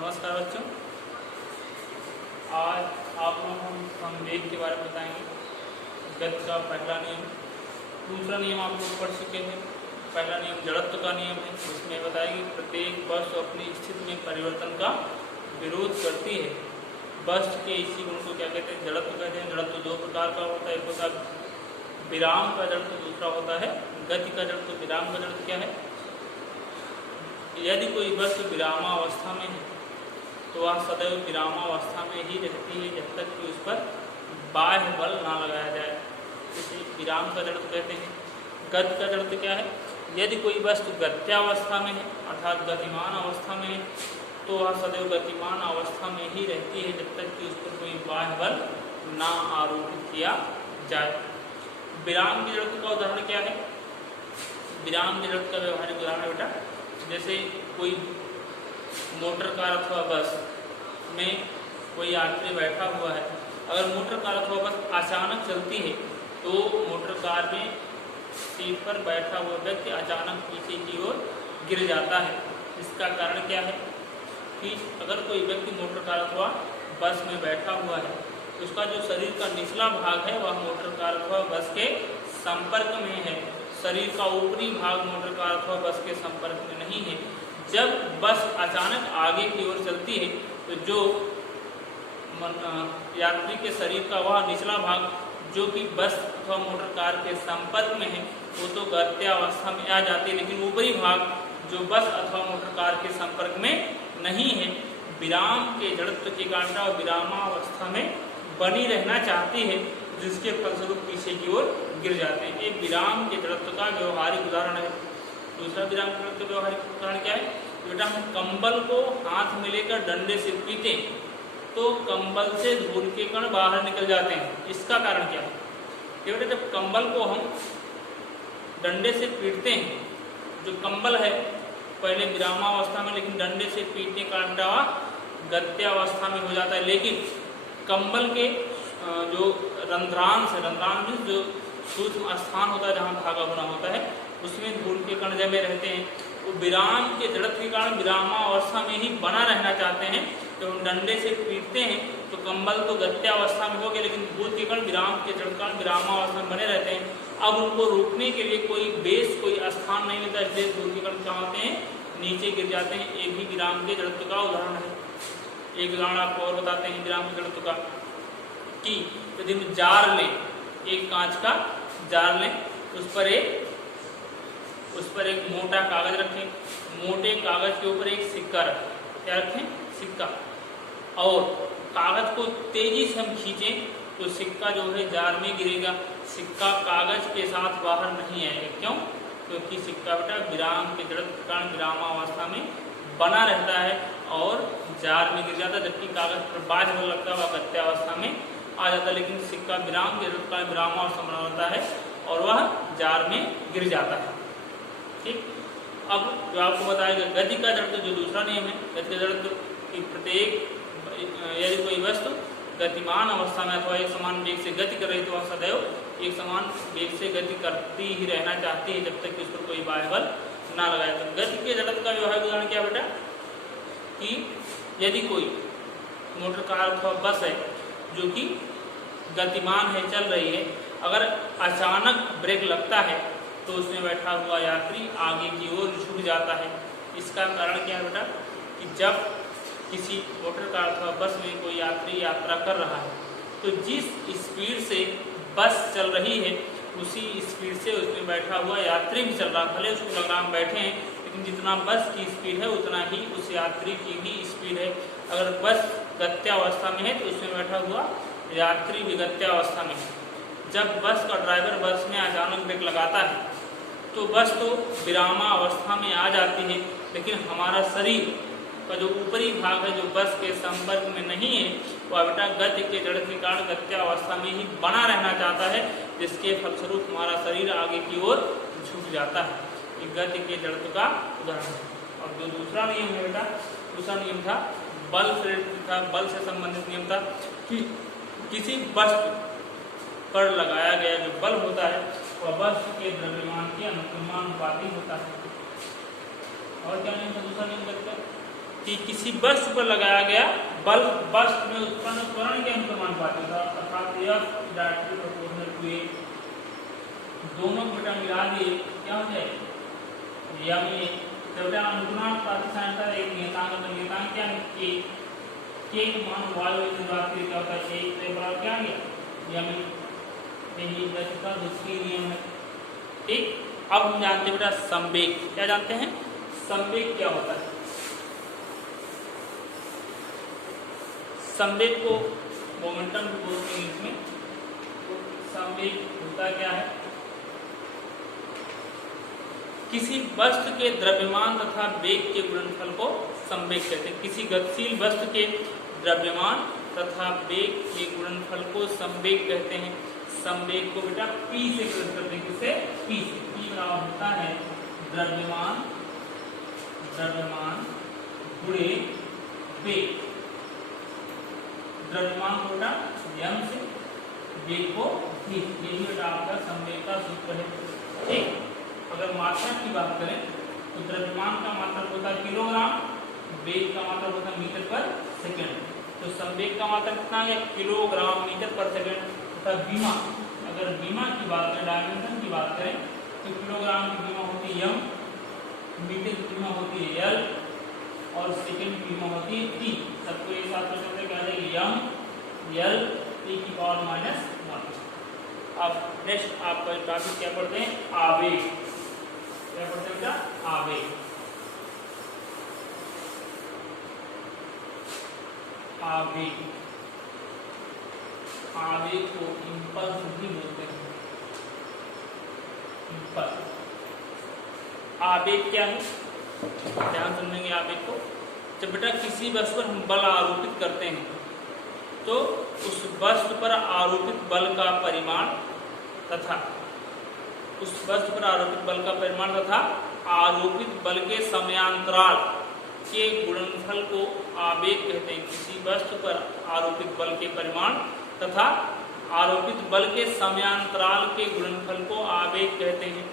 नमस्कार बच्चों, आज आप लोगों को हम वेग के बारे में बताएंगे। गति का पहला नियम, दूसरा नियम आप लोग पढ़ चुके हैं। पहला नियम जड़त्व का नियम है, उसमें बताया कि प्रत्येक वस्तु अपनी स्थिति में परिवर्तन का विरोध करती है। वस्तु के इसी गुण को क्या कहते हैं? जड़त्व कहते हैं। जड़त्व दो प्रकार का होता है, एक होता है विराम का जड़त्व, दूसरा होता है गति का जड़त्व। विराम का जड़त्व क्या है? यदि कोई वस्तु विरामावस्था में है तो वह सदैव विरामावस्था में ही रहती है जब तक कि उस पर बाह्य बल ना लगाया जाए। इसे विराम का जड़त्व कहते हैं। गति का जड़त्व क्या है? यदि कोई वस्तु गत्यावस्था में है अर्थात गतिमान अवस्था में है तो वह सदैव गतिमान अवस्था में ही रहती है जब तक कि उस पर कोई बाह्य बल ना आरोपित किया जाए। विराम की जड़त्व का उदाहरण क्या है? विराम की जड़त्व का व्यवहारिक उदाहरण है बेटा, जैसे कोई मोटर कार अथवा बस में कोई यात्री बैठा हुआ है। अगर मोटर कार अथवा बस अचानक चलती है तो मोटर कार में सीट पर बैठा हुआ व्यक्ति अचानक पीछे की ओर गिर जाता है। इसका कारण क्या है कि अगर कोई व्यक्ति मोटर कार अथवा बस में बैठा हुआ है तो उसका जो शरीर का निचला भाग है वह मोटर कार अथवा बस के संपर्क में है। शरीर का ऊपरी भाग मोटर कार अथवा बस के संपर्क में नहीं है। जब बस अचानक आगे की ओर चलती है तो जो यात्री के शरीर का वह निचला भाग जो कि बस अथवा मोटर कार के संपर्क में है वो तो गत्यावस्था में आ जाती है, लेकिन ऊपरी भाग जो बस अथवा मोटर कार के संपर्क में नहीं है विराम के जड़त्व के कारण और विरामावस्था में बनी रहना चाहती है, जिसके फलस्वरूप पीछे की ओर गिर जाते हैं। एक विराम के जड़त्व का व्यवहारिक उदाहरण है। दूसरा विराम के जड़त्व का व्यवहारिक उदाहरण क्या है? बेटा हम कंबल को हाथ में लेकर डंडे से पीटे तो कंबल से धूल के कण बाहर निकल जाते हैं। इसका कारण क्या है? कि बेटा जब कंबल को हम डंडे से पीटते हैं, जो कंबल है पहले विरामावस्था में लेकिन डंडे से पीटने का कारण गत्यावस्था में हो जाता है, लेकिन कंबल के जो रंध्रांश है, रंध्रांश जो सूक्ष्म स्थान होता है जहाँ धागा बना होता है उसमें धूल के कण जमे रहते हैं। वो विराम के जड़त्व के कारण विरामावस्था में ही बना रहना चाहते हैं। जब हम डंडे से पीटते हैं तो कंबल तो गत्यावस्था में हो गए, लेकिन धूल के कण विराम के जड़त्व के कारण विरामावस्था में बने रहते हैं। अब उनको रोकने के लिए कोई बेस कोई स्थान नहीं मिलता, इसलिए धूल के कण क्या होते हैं? नीचे गिर जाते हैं। एक भी विराम के जड़त्व का उदाहरण है। एक उदाहरण आपको और बताते हैं विराम के जड़त्व का, कि यदि हम जार लें, एक कांच का जार लें, उस पर एक मोटा कागज रखें, मोटे कागज के ऊपर एक सिक्का रखें। क्या रखें? सिक्का। और कागज को तेजी से हम खींचें तो सिक्का जो है जार में गिरेगा, सिक्का कागज के साथ बाहर नहीं आएगा। क्यों? क्योंकि सिक्का बेटा विराम के जड़त्व के कारण विरामावस्था में बना रहता है और जार में गिर जाता है, जबकि कागज पर बाह्य बल लगता है वह गत्यावस्था में आ जाता है, लेकिन सिक्का विराम के जड़त्व के कारण विरामावस्था में रहता है और वह जार में गिर जाता है। ठीक। अब जो आपको बताया गया गति का जड़त्व जो दूसरा नियम है, गति का जड़त्व कि प्रत्येक यदि कोई वस्तु गतिमान अवस्था में अथवा एक समान वेग से गति कर रही तो वह सदैव एक समान वेग से गति करती ही रहना चाहती है जब तक कि उस पर कोई बाह्य बल ना लगाए। तो गति के जड़त्व का व्यवहारिक उदाहरण क्या बेटा? कि यदि कोई मोटर कार अथवा बस है जो कि गतिमान है, चल रही है, अगर अचानक ब्रेक लगता है तो उसमें बैठा हुआ यात्री आगे की ओर झुक जाता है। इसका कारण क्या है बेटा? कि जब किसी मोटर कार अथवा बस में कोई यात्री यात्रा कर रहा है तो जिस स्पीड से बस चल रही है उसी स्पीड से उसमें बैठा हुआ यात्री भी चल रहा है। भले उसको लगा हम बैठे हैं, लेकिन जितना बस की स्पीड है उतना ही उस यात्री की भी स्पीड है। अगर बस गत्यावस्था में है तो उसमें बैठा हुआ यात्री भी गत्यावस्था में है। जब बस का ड्राइवर बस में अचानक ब्रेक लगाता है तो बस तो विरामावस्था में आ जाती है, लेकिन हमारा शरीर का जो ऊपरी भाग है जो बस के संपर्क में नहीं है वह बेटा गति के जड़त्व के कारण गत्यावस्था में ही बना रहना चाहता है, जिसके फलस्वरूप हमारा शरीर आगे की ओर झुक जाता है। ये गति के जड़त्व का उदाहरण है। और जो दूसरा नियम है बेटा, दूसरा नियम था बल से संबंधित नियम था कि किसी वस्तु पर लगाया गया जो बल होता है वह वस्तु के द्रव्यमान के अनुक्रमानुपाती होता है। और क्या नियम था? दूसरा नियम कि किसी वस्तु पर लगाया गया बल वस्तु में उत्पन्न त्वरण के अनुपाती होता है, अर्थात यह डायरेक्टली प्रोपोर्शनल टू ए। दोनों को बेटा मिला दिए क्या हो जाए यम ए। तो बेटा अनुनाद प्रातिशांकता एक नियतांक है, नियतांक क्या है के मान वायु की बात करें क्या होता है एक से बराबर क्या आ गया यम ए। यही गति दूसरी नियम है। ठीक, अब हम जानते हैं बेटा संवेग। क्या जानते हैं? संवेग क्या होता है? संवेग को मोमेंटम बोलते हैं इंग्लिश में। तो संवेग होता क्या है? किसी वस्तु के द्रव्यमान तथा वेग के गुणनफल को संवेग कहते हैं। किसी गतिशील वस्तु के द्रव्यमान तथा वेग के गुणनफल को संवेग कहते हैं। संवेग को बेटा P से प्रकट करते हैं। किससे? P से। P बराबर होता है द्रव्यमान गुणे वेग। द्रव्यमान को बेटा m से, वेग को v। यही बेटा आपका संवेग का सूत्र है। ठीक, अगर मात्रा की बात करें तो द्रव्यमान का मात्रक होता है किलोग्राम, वेग का मात्रक होता है मीटर पर सेकंड। तो संवेग का मात्रक कितना है? किलोग्राम मीटर पर सेकंड। तथा बीमा, अगर बीमा की बात करें, डायमेंशन की बात करें तो किलोग्राम की बीमा होती है m, मीटर की बीमा होती है l और सेकंड की बीमा होती है t। सबको एक साथ रखते क्या जाएगा m l t की पावर माइनस 1। अब नेक्स्ट आपका टॉपिक क्या पढ़ते हैं? आवेग। क्या पढ़ते हैं बेटा? आवेग। आवेग आवेग को इंपल्स भी बोलते हैं। इंपल्स। आवेग क्या है? ध्यान सुनेंगे आवेग को। जब बेटा किसी वस्तु पर हम बल आरोपित करते हैं तो उस वस्तु पर आरोपित बल का परिमाण तथा आरोपित बल के समयांतराल के गुणनफल को आवेग कहते हैं। किसी वस्तु पर आरोपित बल के परिमाण तथा आरोपित बल के समयांतराल के गुणनफल को आवेग कहते हैं।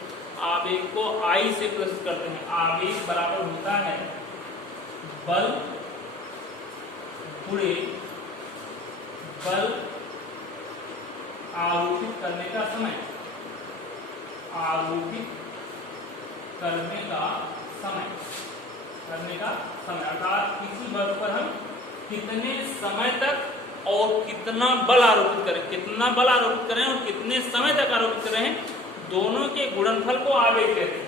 आवेग को I से प्रस्तुत करते हैं। आवेग बराबर होता है बल गुणे बल आरोपित करने का समय। आरोपित करने का समय अर्थात किसी वस्तु पर हम कितने समय तक और कितना बल आरोपित करें, कितना बल आरोपित करें और कितने समय तक आरोपित कर रहे हैं, दोनों के गुणनफल को आवेग कहते हैं।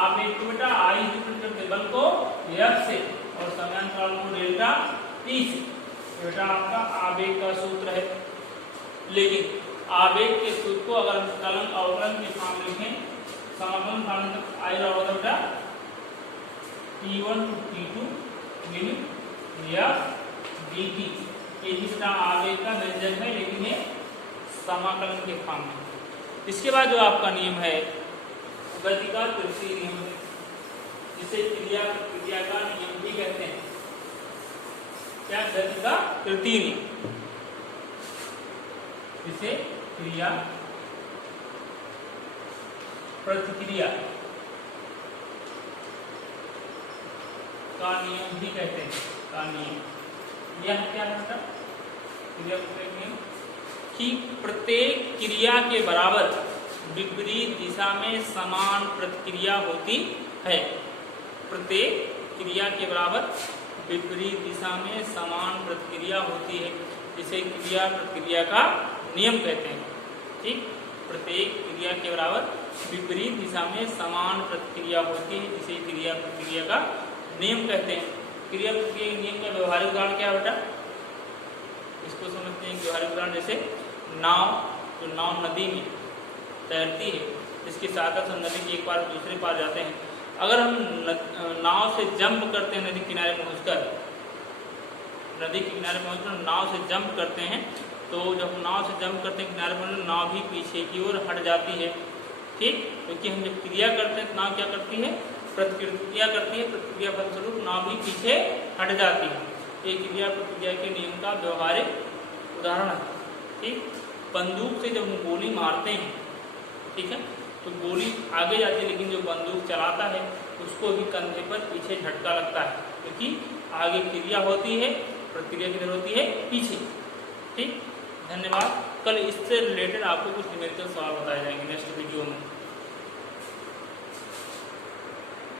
आवेग को बेटा I से करते बल को F से और समयांतराल को डेल्टा T से। बेटा आपका आवेग का सूत्र है। लेकिन आवेग के सूत्र को अगर हम कलन अवकलन के फॉर्म में लिखें, समाकलन फॉर्म में I बराबर बेटा T1 to T2 limit F dt। ये जिसका आवेग का व्यंजक है, लेकिन ये समाकलन के फॉर्म में। इसके बाद जो आपका नियम है गति का तृतीय नियम है, जिसे क्रिया का नियम भी कहते हैं। क्या? गति का तृतीय नियम, जिसे क्रिया प्रतिक्रिया का नियम भी कहते हैं। का नियम यह क्या है? क्रिया प्रतिक्रिया नियम कि प्रत्येक क्रिया के बराबर विपरीत दिशा में समान प्रतिक्रिया होती है। प्रत्येक क्रिया के बराबर विपरीत दिशा में समान प्रतिक्रिया होती है, जिसे क्रिया प्रतिक्रिया का नियम कहते हैं। ठीक, प्रत्येक क्रिया के बराबर विपरीत दिशा में समान प्रतिक्रिया होती है, जिसे क्रिया प्रतिक्रिया का नियम कहते हैं। क्रिया प्रतिक्रिया नियम का व्यवहारिक उदाहरण क्या है बेटा? इसको समझते हैं। व्यवहारिक उदाहरण जैसे नाव, तो नाव नदी में तैरती है, इसकी सहायता से नदी के एक पार दूसरे पार जाते हैं। अगर हम नाव से जंप करते हैं, नदी किनारे पहुंचकर नाव से जंप करते हैं, तो जब नाव से जंप करते हैं किनारे पर, नाव भी पीछे की ओर हट जाती है। ठीक, क्योंकि हम जब क्रिया करते हैं तो नाव क्या करती है? प्रतिक्रिया करती है। प्रतिक्रिया फलस्वरूप नाव भी पीछे हट जाती है। ये क्रिया प्रतिक्रिया के नियम का व्यवहारिक उदाहरण है। ठीक, बंदूक से जब हम गोली मारते हैं, ठीक है, तो गोली आगे जाती है, लेकिन जो बंदूक चलाता है उसको भी कंधे पर पीछे झटका लगता है, क्योंकि आगे क्रिया होती है, प्रक्रिया किधर होती है, पीछे। ठीक, धन्यवाद। कल इससे रिलेटेड आपको कुछ न्यूमेरिकल सवाल बताए जाएंगे नेक्स्ट वीडियो में।